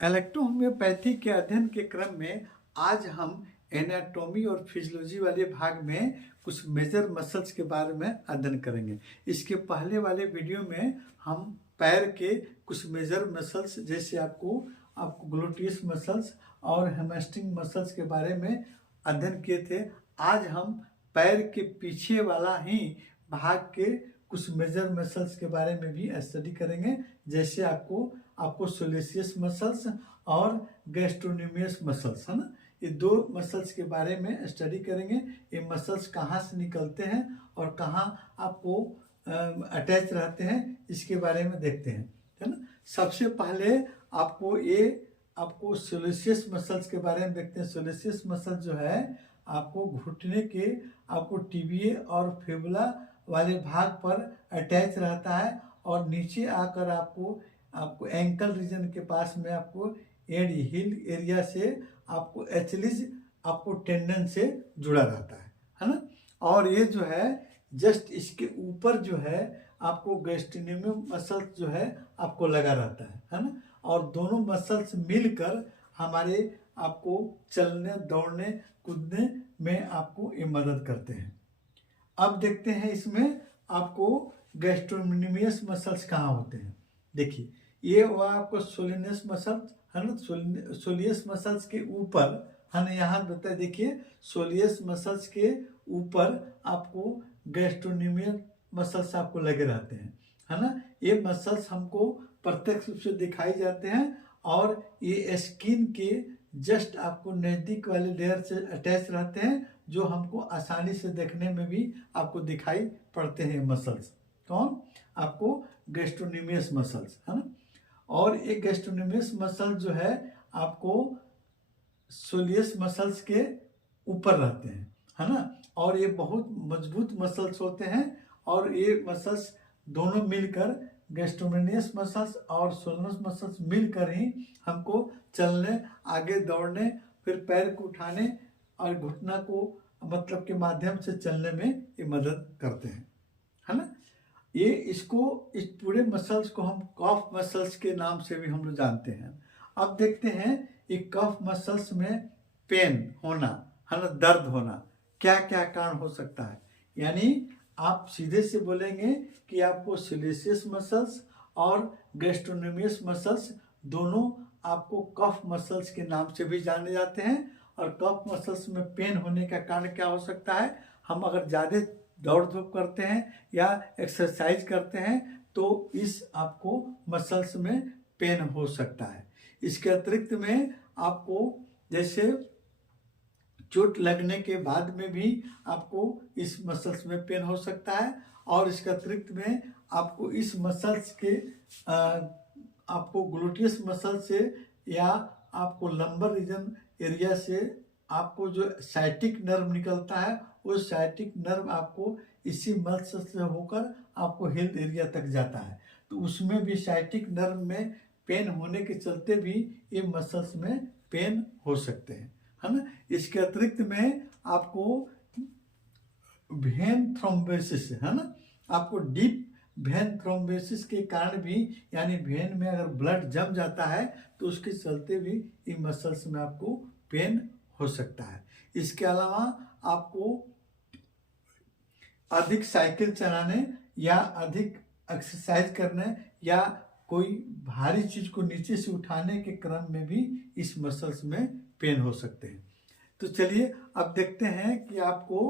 Electrohomoeopathy के अध्ययन के क्रम में आज हम एनाटॉमी और फिजियोलॉजी वाले भाग में कुछ मेजर मसल्स के बारे में अध्ययन करेंगे। इसके पहले वाले वीडियो में हम पैर के कुछ मेजर मसल्स जैसे आपको ग्लूटियस मसल्स और हैमस्ट्रिंग मसल्स के बारे में अध्ययन किए थे। आज हम पैर के पीछे वाला ही भाग के कुछ मेजर मसल्स के बारे में भी स्टडी करेंगे, जैसे आपको सोलेशियस मसल्स और गैस्ट्रोनोमियस मसल्स, है ना। ये दो मसल्स के बारे में स्टडी करेंगे। ये मसल्स कहाँ से निकलते हैं और कहाँ आपको अटैच रहते हैं, इसके बारे में देखते हैं, है ना। सबसे पहले आपको सोलेशियस मसल्स के बारे में देखते हैं। सोलेशियस मसल जो है आपको घुटने के टिबिए और फिबुला वाले भाग पर अटैच रहता है और नीचे आकर आपको एंकल रीजन के पास में आपको हिल एरिया से आपको एचलिज टेंडन से जुड़ा रहता है ना। और ये जो है जस्ट इसके ऊपर जो है आपको गैस्ट्रोनोमियस मसल जो है आपको लगा रहता है ना। और दोनों मसल्स मिलकर हमारे आपको चलने, दौड़ने, कूदने में आपको ये मदद करते हैं। अब देखते हैं इसमें आपको गैस्ट्रोनोमियस मसल्स कहाँ होते हैं। देखिए, ये हुआ आपको सोलियस मसल्स, है ना। सोलियस मसल्स के ऊपर, है ना, यहाँ बताए। देखिए, सोलियस मसल्स के ऊपर आपको गैस्ट्रोनोमियस मसल्स आपको लगे रहते हैं, है ना। ये मसल्स हमको प्रत्यक्ष रूप से दिखाई जाते हैं और ये स्किन के जस्ट आपको नज़दीक वाले लेयर से अटैच रहते हैं, जो हमको आसानी से देखने में भी आपको दिखाई पड़ते हैं मसल्स। कौन? आपको गैस्ट्रोनोमियस मसल्स, है ना। और एक गैस्ट्रोनोमियस मसल जो है आपको सोलियस मसल्स के ऊपर रहते हैं, है ना। और ये बहुत मजबूत मसल्स होते हैं और ये मसल्स दोनों मिलकर गैस्ट्रोनोमियस मसल्स और सोलियस मसल्स मिलकर ही हमको चलने, आगे दौड़ने, फिर पैर को उठाने और घुटना को के माध्यम से चलने में ये मदद करते हैं, है ना। इस पूरे मसल्स को हम कफ मसल्स के नाम से भी हम लोग जानते हैं। अब देखते हैं ये कफ मसल्स में पेन होना, है ना, दर्द होना, क्या क्या कारण हो सकता है। यानी आप सीधे से बोलेंगे कि आपको सोलिशियस मसल्स और गैस्ट्रोनोमियस मसल्स दोनों आपको कफ मसल्स के नाम से भी जाने जाते हैं। और कफ मसल्स में पेन होने का कारण क्या हो सकता है? हम अगर ज़्यादा दौड़ धूप करते हैं या एक्सरसाइज करते हैं तो इस आपको मसल्स में पेन हो सकता है। इसके अतिरिक्त में आपको जैसे चोट लगने के बाद में भी आपको इस मसल्स में पेन हो सकता है। और इसके अतिरिक्त में आपको इस मसल्स के आपको ग्लूटियस मसल से या आपको लंबर रीजन एरिया से आपको जो साइटिक नर्व निकलता है, वो साइटिक नर्व आपको इसी मसल से होकर आपको हिल एरिया तक जाता है। तो उसमें भी साइटिक नर्व में पेन होने के चलते भी ये मसल्स में पेन हो सकते हैं, है ना। इसके अतिरिक्त में आपको वेन थ्रोम्बोसिस, है ना, आपको डीप वेन थ्रोम्बोसिस के कारण भी, यानी वेन में अगर ब्लड जम जाता है तो उसके चलते भी इन मसल्स में आपको पेन हो सकता है। इसके अलावा आपको अधिक साइकिल चलाने या अधिक एक्सरसाइज करने या कोई भारी चीज को नीचे से उठाने के क्रम में भी इस मसल्स में पेन हो सकते हैं। तो चलिए अब देखते हैं कि आपको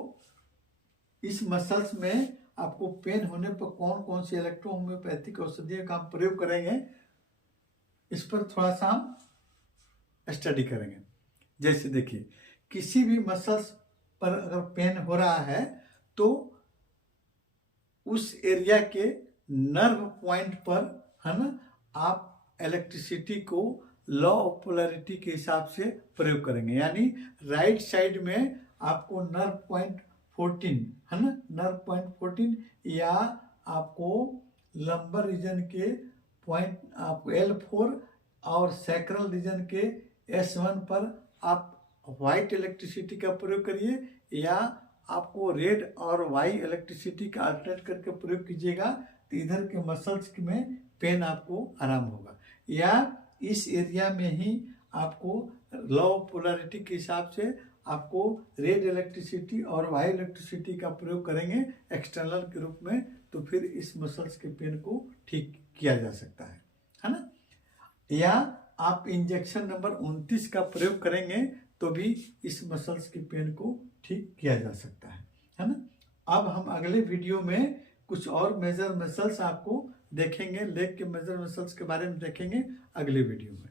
इस मसल्स में आपको पेन होने पर कौन कौन सी इलेक्ट्रोहोम्योपैथिक औषधियों का हम प्रयोग करेंगे, इस पर थोड़ा सा हम स्टडी करेंगे। जैसे देखिए, किसी भी मसल्स पर अगर पेन हो रहा है तो उस एरिया के नर्व पॉइंट पर, है ना, आप इलेक्ट्रिसिटी को लॉ ऑफ पोलैरिटी के हिसाब से प्रयोग करेंगे। यानी राइट साइड में आपको नर्व पॉइंट 14, है ना, नर्व पॉइंट 14 या आपको लंबर रीजन के पॉइंट आपको L4 और सैक्रल रीजन के S1 पर आप व्हाइट इलेक्ट्रिसिटी का प्रयोग करिए, या आपको रेड और वाई इलेक्ट्रिसिटी का अल्टरनेट करके प्रयोग कीजिएगा तो इधर के मसल्स में पेन आपको आराम होगा। या इस एरिया में ही आपको लॉ ऑफ पोलैरिटी के हिसाब से आपको रेड इलेक्ट्रिसिटी और वाई इलेक्ट्रिसिटी का प्रयोग करेंगे एक्सटर्नल के रूप में, तो फिर इस मसल्स के पेन को ठीक किया जा सकता है ना। या आप इंजेक्शन नंबर 29 का प्रयोग करेंगे तो भी इस मसल्स के पेन को ठीक किया जा सकता है ना। अब हम अगले वीडियो में कुछ और मेजर मसल्स आपको देखेंगे, लेग के मेजर मसल्स के बारे में देखेंगे अगले वीडियो में।